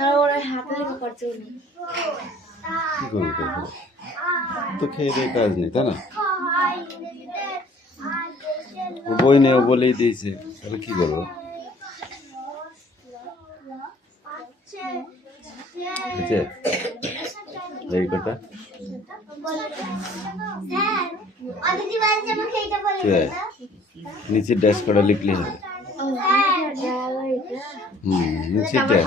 আর ওরা হাতে লেখা করছে উনি কি করবে তো খেয়ে দিয়ে কাজ নেই তাই না বই নেই বলেই দিয়েছে তাহলে কি করবো এই কথা নিচে ড্যাশ করে লিখলে হবে নিচে ড্যাশ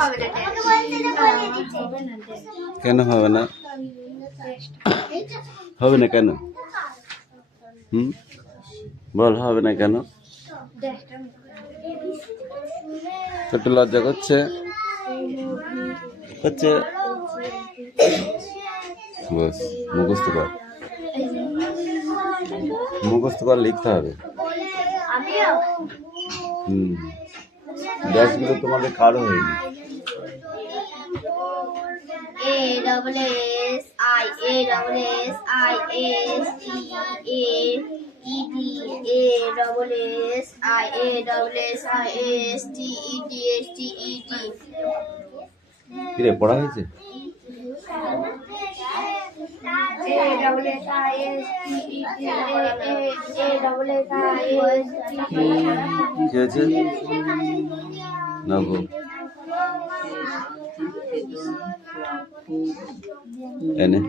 কেন হবে না হবে না কেন বল হবে না কেন একটু লজ্জা করছে হচ্ছে বস মুখস্থ কর লিখতে হবে ড্যাশগুলো তোমাদের কারো হয়নি কিরে পড়া হয়েছে কি হয়েছে না গো এনে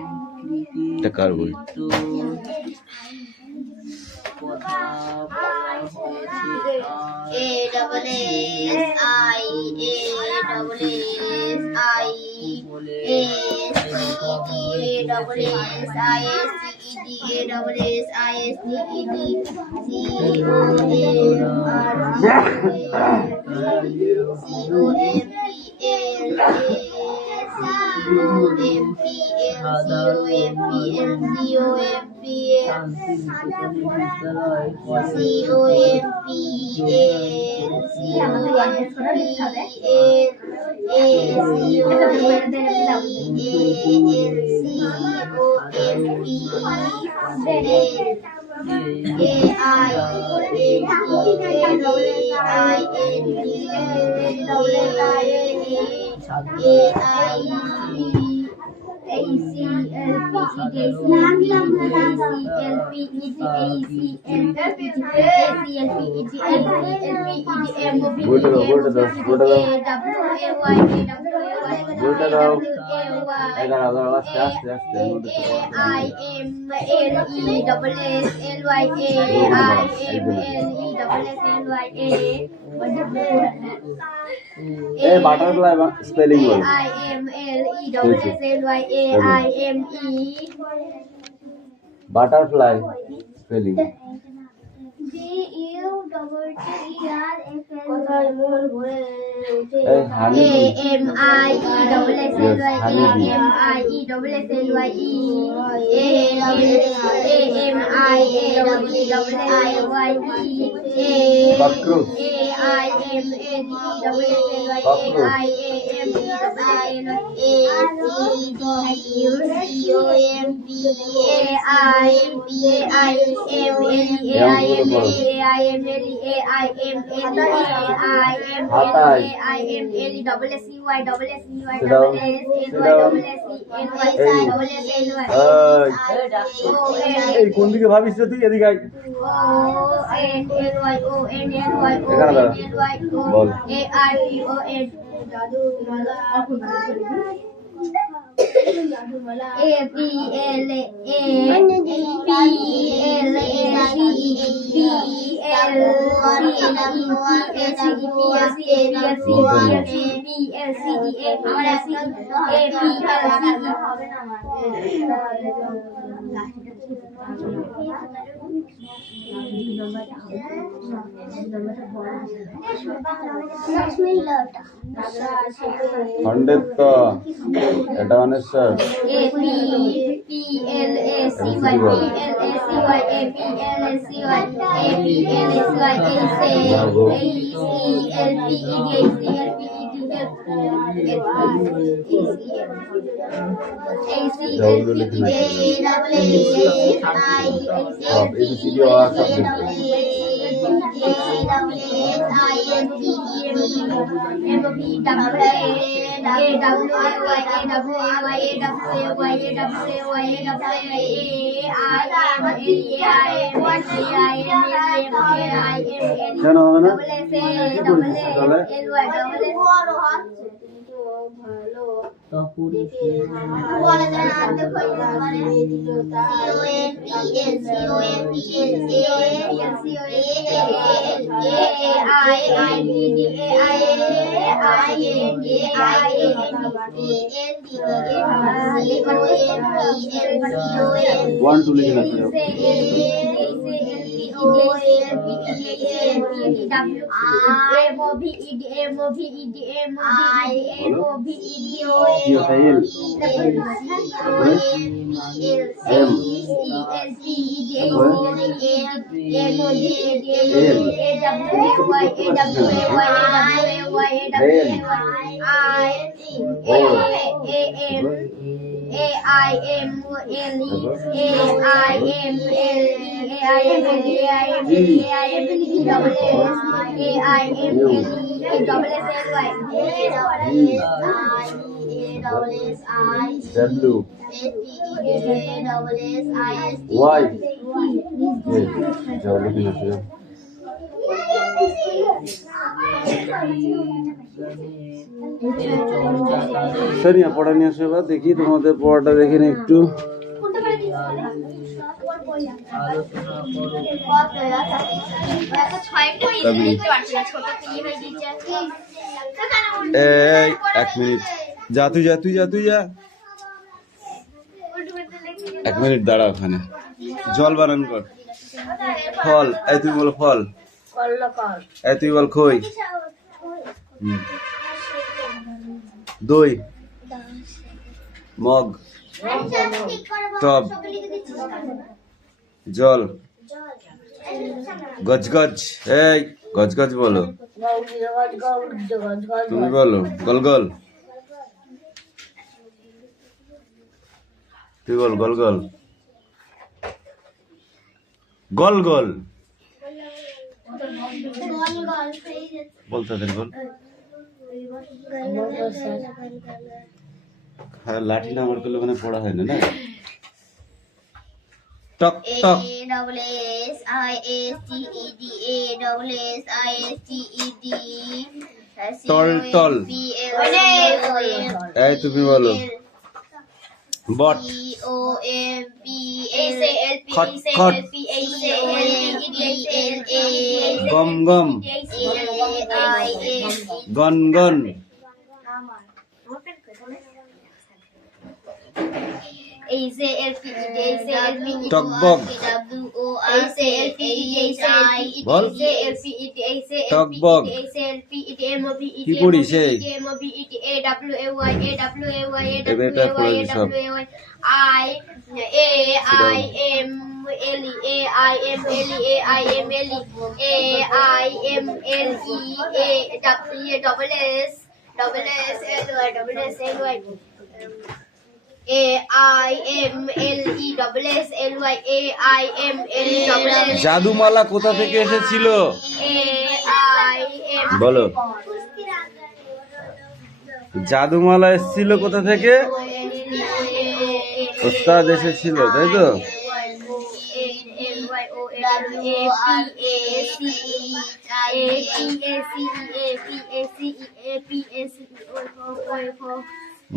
এটা কার বই বাটারফ্লাই স্পেলিং বল বাটারফ্লাই স্পেলিং কোন দিকে ভাবিস তুই এদিকে বল খন্ডের তো এটা অনেশ্বর কেন হবে না? কি করেছিস তাহলে? ওয়ান টু লিখে রাখতে হবে। সরিয়া পড়া নিয়ে আসো এবার, দেখি তোমাদের পড়াটা দেখে নি একটু। এক মিনিট, যা তুই যা তুই যা তুই যা, এক মিনিট দাঁড়া ওখানে। জল বানান কর। ফল, এই তুই বল ফল, এই তুই বল খই, দই, মগ, টব, জল, গজগজ, এই গজগজ বলো, তুমি বলো গলগল, তুই বল গলগল, গলগল বল, তাদের বল। হ্যাঁ, লাঠি না আমার করলে ওখানে পড়া হয় না। না টক টক, টল টল, এই তুমি বলো বট, খট খট, গম গম, গন গন, টকবক, বল টকবক, কি পড়িস এই? এটা পড়াবি সব। জাদুমালা কোথা থেকে এসেছিল বলো? জাদুমালা এসেছিল কোথা থেকে? ওস্তাদ এসেছিল, তাই তো?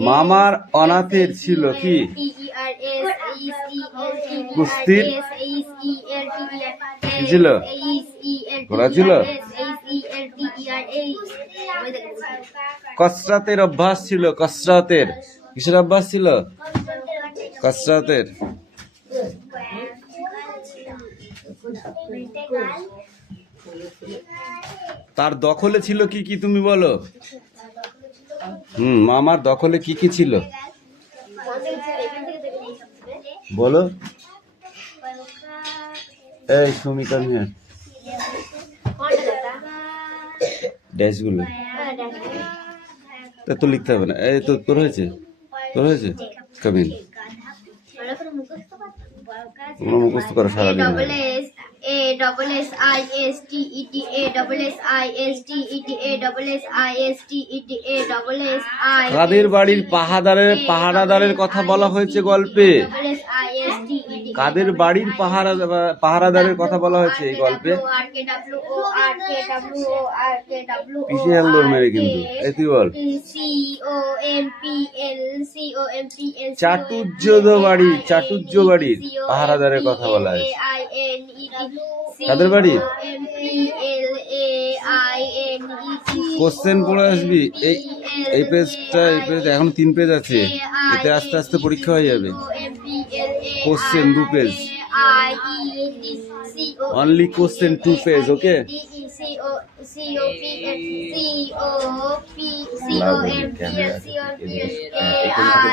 মামার অনাথের ছিল কি? কুস্তির কি ছিল? ঘোড়া ছিল। কসরতের অভ্যাস ছিল। কসরতের কিসের অভ্যাস ছিল? কসরতের। তার দখলে ছিল কি কি তুমি বলো? মামার দখলে কি কি ছিল বলো? এই সুমিতা মিয়া ড্যাশগুলো তো লিখতে হবে না। এই তো তোর হয়েছে, তোর হয়েছে কামিন, তোমরা মুখস্থ করো সারাদিন। কাদের বাড়ির পাহারাদারের কথা বলা হয়েছে গল্পে? কাদের বাড়ির পাহারাদারের কথা বলা হয়েছে এই গল্পে? পিছে আন্দোলন মেরে কিন্তু এই তুই বল। চাটুজ্য বাড়ির পাহারাদারের কথা বলা হয়েছে। কাদের বাড়ি? কোশ্চেন পড়ে আসবি। এই পেজটা এখন 3 পেজ আছে, এতে আস্তে আস্তে পরীক্ষা হয়ে যাবে। Question 2 page, only question 2 page. Okay,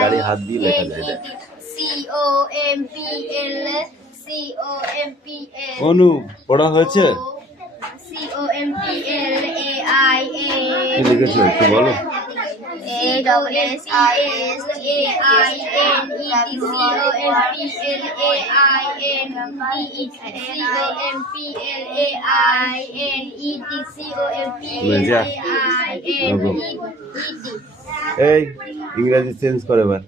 গাড়ি হাত দিয়ে লেখা যায়। অনু পড়া হয়েছে? কি লিখেছো একটু বলো। এই ইংরেজি চেঞ্জ করে এবার,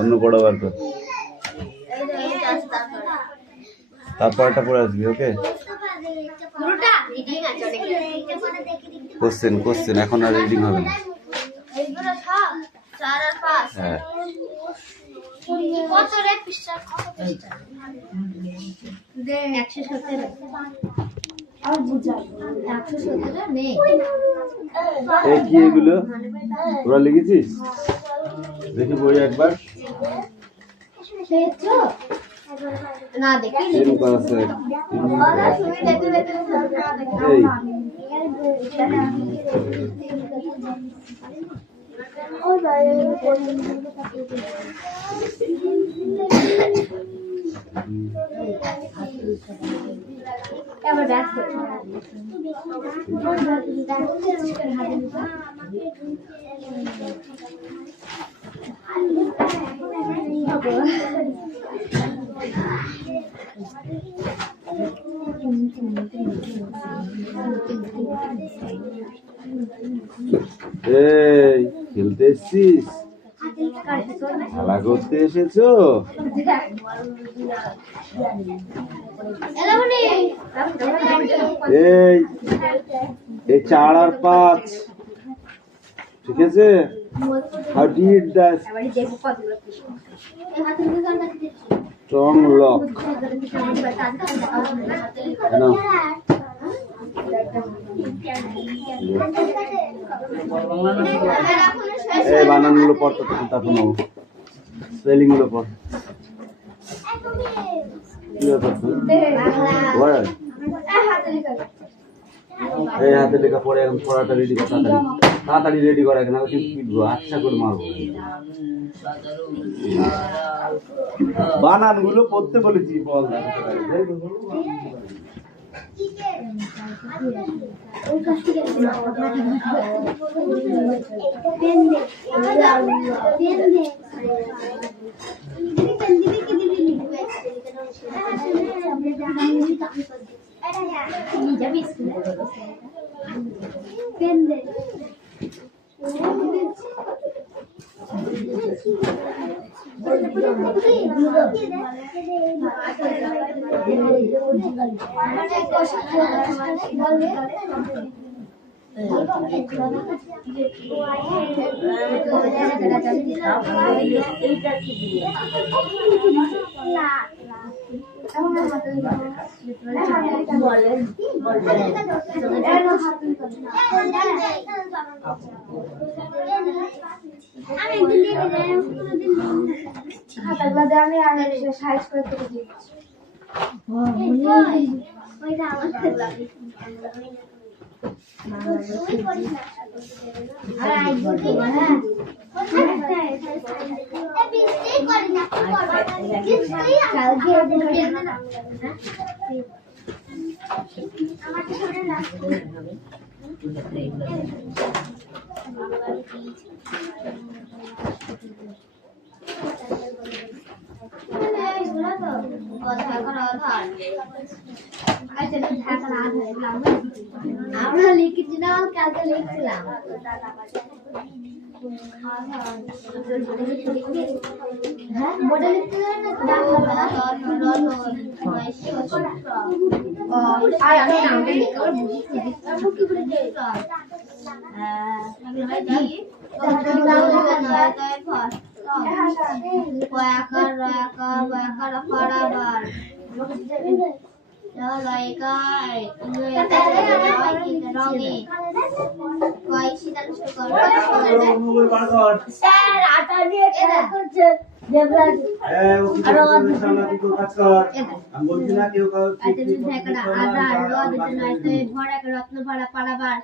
অন্য পড়া বার কর, তারপরটা পড়ে আসবি। ওকে, কোশ্চেন এখন আর রিডিং হবে না। হ্যাঁ, কি এগুলো তোরা লিখেছিস? দেখি বই একবার। না দেখি খেলতে এসছিস? খেলা করতে এসেছো? এই 4 আর 5, ঠিক আছে? How do you do that? Strong lock. এই বানানগুলো পড়তে তখন স্পেলিং গুলো পড়। এই হাতে লেখা পড়ে এখন পড়াটা রেডি কর, তাড়াতাড়ি রেডি করা, এখন আমি পিটবো, আচ্ছা করে মারবো। বানানগুলো পড়তে বলেছি, বল। আমি সাইজ করে দিচ্ছি। কথা আমরা লিখেছিলাম কালকে লিখছিলাম হ্যাঁ বোর্ডে লিখতে হয় না আর আমি নামটা লিখে ওর বুঝি কি বলে রত্ন ভাড়া পাড়াবার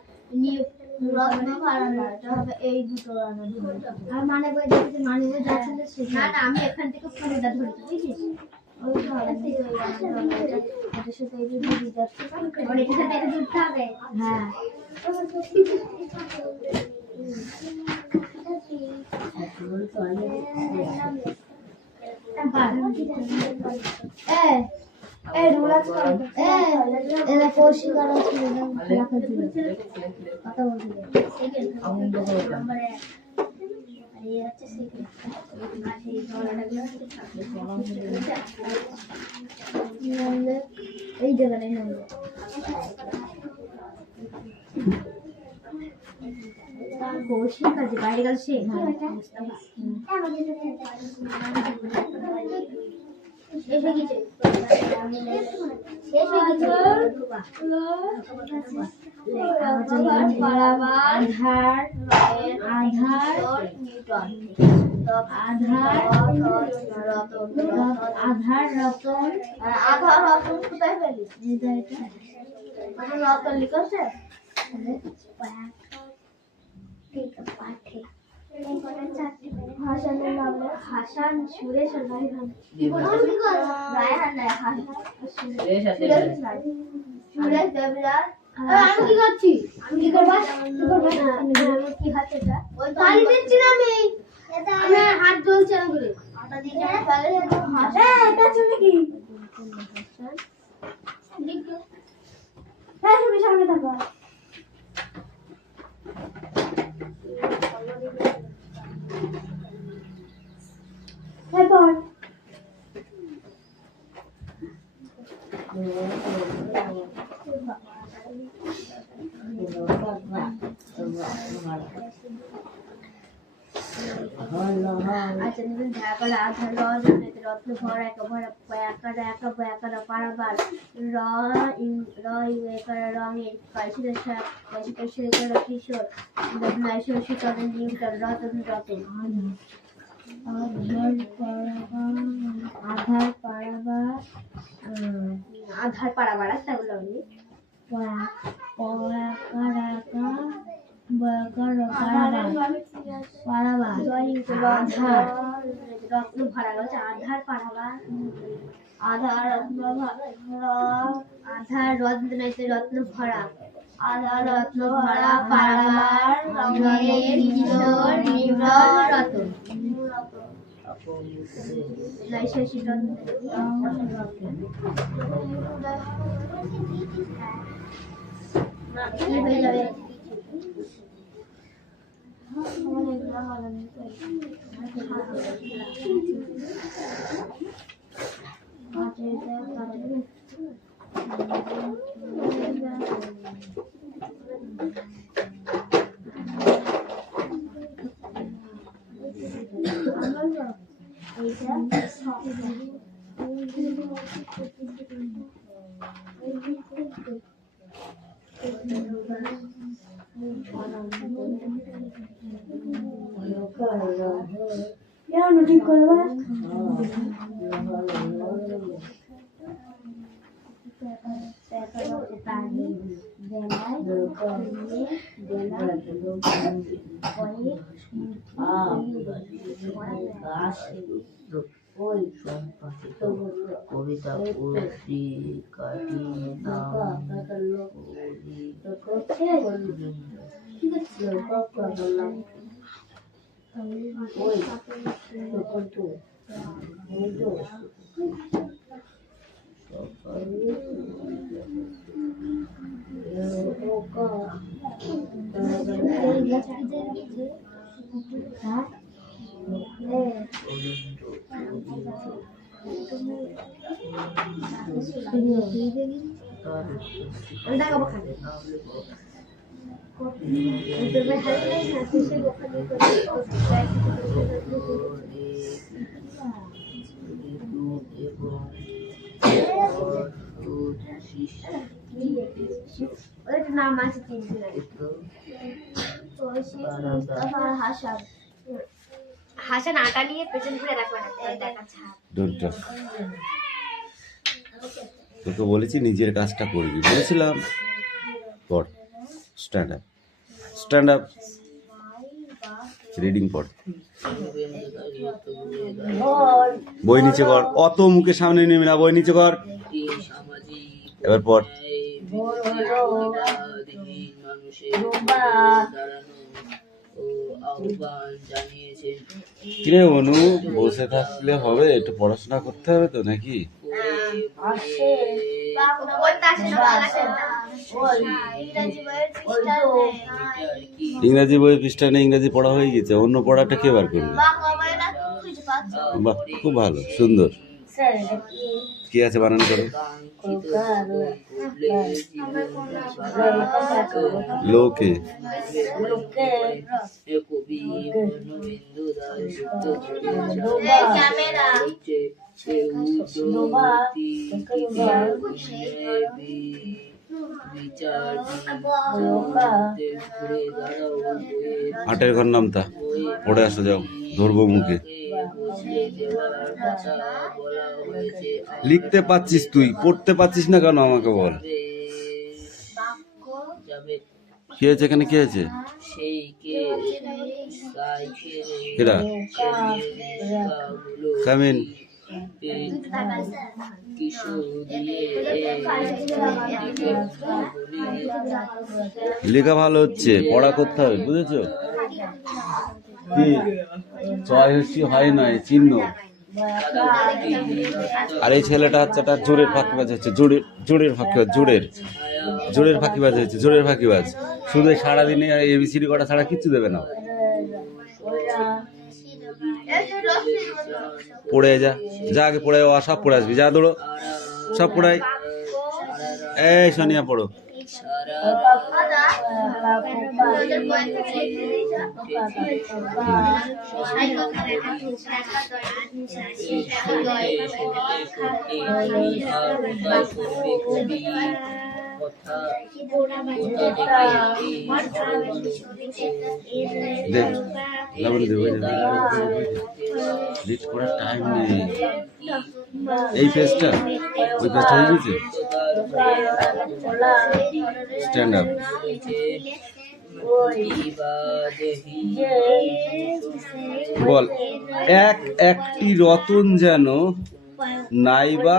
এই দুটো আর মানে বই দেখেছি মানে বই যাচ্ছে না না আমি এখান থেকে পুরোটা ধরেছি বুঝছিস হ্যাঁ কথা বলছিল এই জায়গাটাই নাম কৌশিক আছে বাইরে গেল সে শেষ হয়ে গেছে আধার রতন কোথায় পেলি রতন লিখছে হাসান সুরেশ আর রায়হান সুরেশ দেবরাজ আমি কি করছি আমি কি করব কি হাতে এটা তালি দিচ্ছি না আমি আমার হাত জ্বলছে না করে আটা দিয়ে তাহলে এটা চলে কি হ্যাঁ তুমি সামনে থাকো তারপর রত্ন ভরা একা ভরা পারাবার রঙের কিশোর রতন রতন আধার পাড়াবার রাস্তা বললাম রত্ন ভরা গেছে আধার পাড়াবার আধার রত্ন নাইতে রত্ন ভরা আধার রত্ন ভরা পাড়াবার রঙের কিশোর নির্মল রতন কি হয়ে যাবে ঠিক করে কবিতা উর্দি কাটি নাম আছে হাসান আটা নিয়ে পেছন ঘুরে রাখবেন দেখাচ্ছে ডোন্ট টাচ। তোকে বলেছি নিজের কাজটা করবি, বলেছিলাম। পড়, stand up, stand up, reading পড়। বই নিচে কর, অত মুখের সামনে নেমে না, বই নিচে কর। এবার পড়। কিরে অনু, বসে থাকলে হবে? একটু পড়াশোনা করতে হবে তো নাকি? ইংরাজি বইয়ের পৃষ্ঠা নেই, ইংরাজি পড়া হয়ে গেছে, অন্য পড়াটা কে বার করবে? বাহ, খুব ভালো, সুন্দর। কি আছে বানান করো? লোকে আটের ঘর নামতা, পড়ে আসো, যাও, ধরবো মুখে। লিখতে পাচ্ছিস তুই, পড়তে পাচ্ছিস না কেন আমাকে বল। কি হয়েছে এখানে, কি হয়েছে? কেডা? কামিন। লেখা ভালো হচ্ছে, পড়া করতে হবে, বুঝেছো? কি চয়সী হয় নয়, চিহ্ন। আর এই ছেলেটা হচ্ছে একটা জোরের ফাঁকিবাজ হচ্ছে, জোরের ফাঁকিবাজ, জোরের ফাঁকিবাজ হচ্ছে, জোরের ফাঁকিবাজ। শুধু সারাদিনে এবিসিডি করা ছাড়া কিচ্ছু দেবে না। পড়ে যা, যা আগে পড়ে, সব পড়ে আসবি, যা দৌড়ো, সব পড়াই। এই সোনিয়া পড়ো। দেখ লবণ দেবো, লিড করার টাইম নেই। এই পেজটা, ওই পেজটা হয়ে গেছে। Stand up. বল, এক একটি রতন যেন নাইবা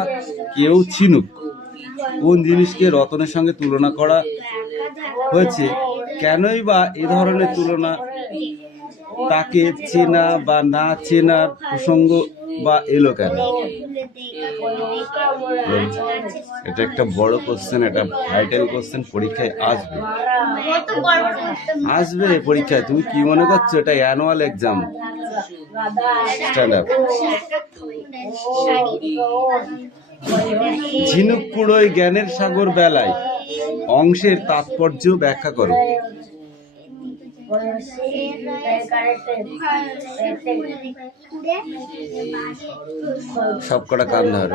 কেউ চিনুক। কোন জিনিসকে রতনের সঙ্গে তুলনা করা হয়েছে, কেনই বা এ ধরনের তুলনা? তাকে চেনা বা না চেনার প্রসঙ্গ বা এলো কেন? এটা একটা বড় কোশ্চেন, এটা ভাইটাল কোশ্চেন, পরীক্ষায় আসবে, আসবে পরীক্ষায়। তুমি কি মনে করছো এটা অ্যানুয়াল এক্সাম? Stand up. ঝিনুক কুড়োয় জ্ঞানের সাগর বেলায় অংশের তাৎপর্য ব্যাখ্যা করো। সবকটা কান ধর,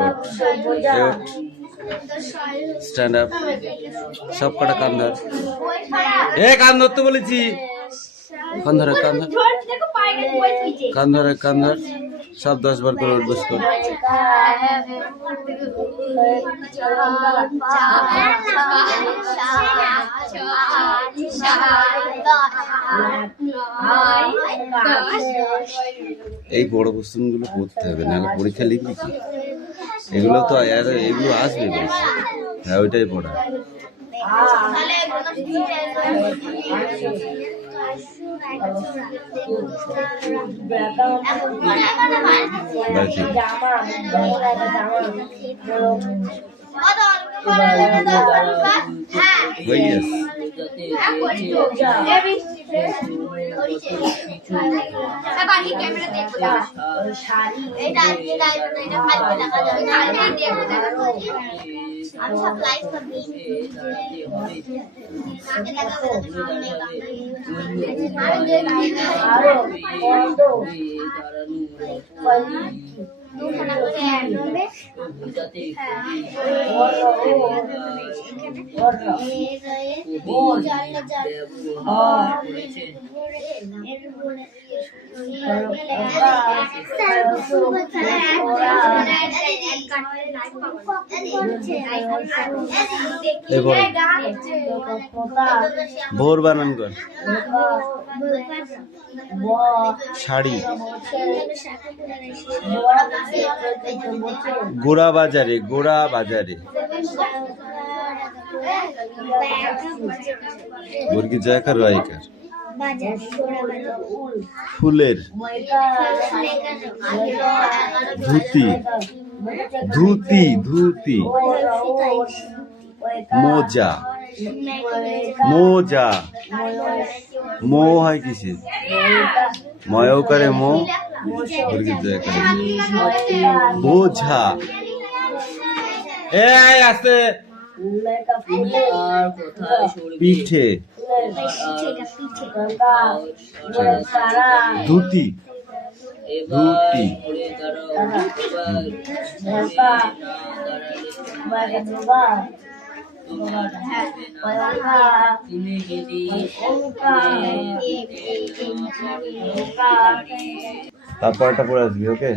স্ট্যান্ড আপ, সবকটা কান ধর। এ কান ধরতে বলেছি, কান ধরে, কান ধর, কান ধরে, কান ধর, সব 10 বার করে উঠবস কর। এই বড় কোশ্চেন গুলো পড়তে হবে, নাহলে পরীক্ষা লিখবি কি? এগুলো তো এগুলো আসবে, হ্যাঁ ওইটাই পড়া। বাকি Yes. ভোর বানান কর শাড়ি গোড়া বাজারে মুরগি জয়কার রায়কার ফুলের ধুতি মোজা মো হয় কিসে ময়ও করে মো মুরগি জয়কার বোঝা আছে পিঠে ধুতি তারপরটা পড়ে আসবি ওকে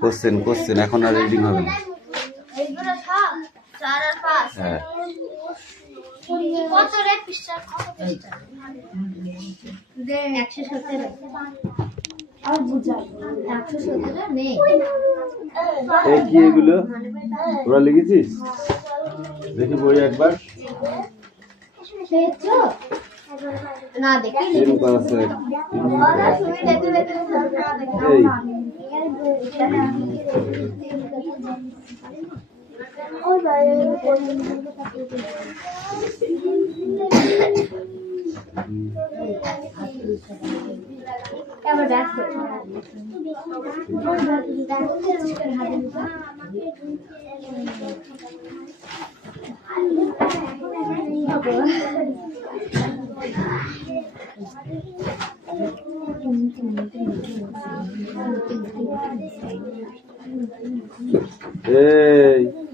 কোশ্চেন এখন আর রিডিং হবে না হ্যাঁ কি এগুলো তোরা লিখেছিস দেখি বই একবার না দেখি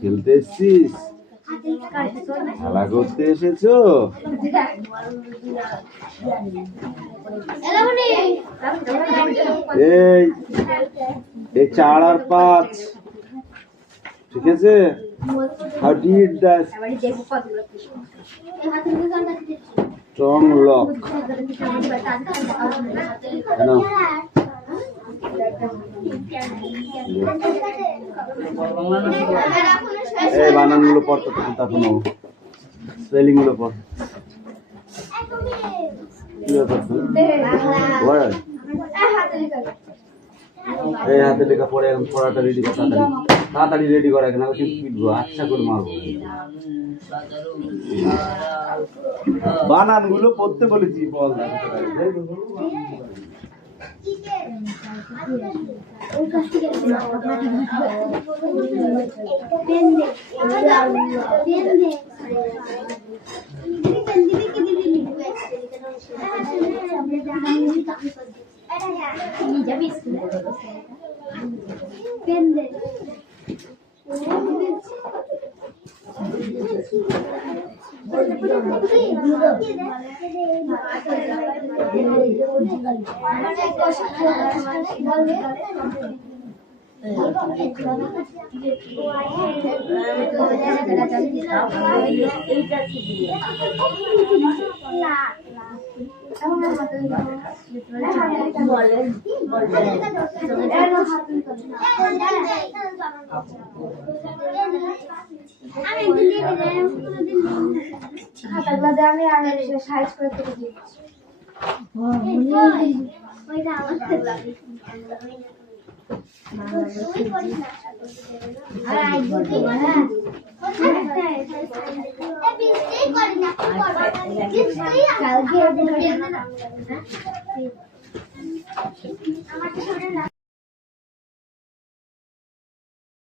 খেলতে এসছিস খেলা করতে এসেছো এই 4 আর 5 ঠিক আছে how do you eat that strong lock no এই বানানগুলো পড়তে তখন স্পেলিং গুলো পড় এই হাতে লেখা পড়ে এখন পড়াটা রেডি কর তাড়াতাড়ি রেডি করা কেন পিটবো আচ্ছা করে মারবো বানানগুলো পড়তে বলেছি বল আর আইবো কি হ্যাঁ বিস্তারিত করি না কালকে আমার ছোট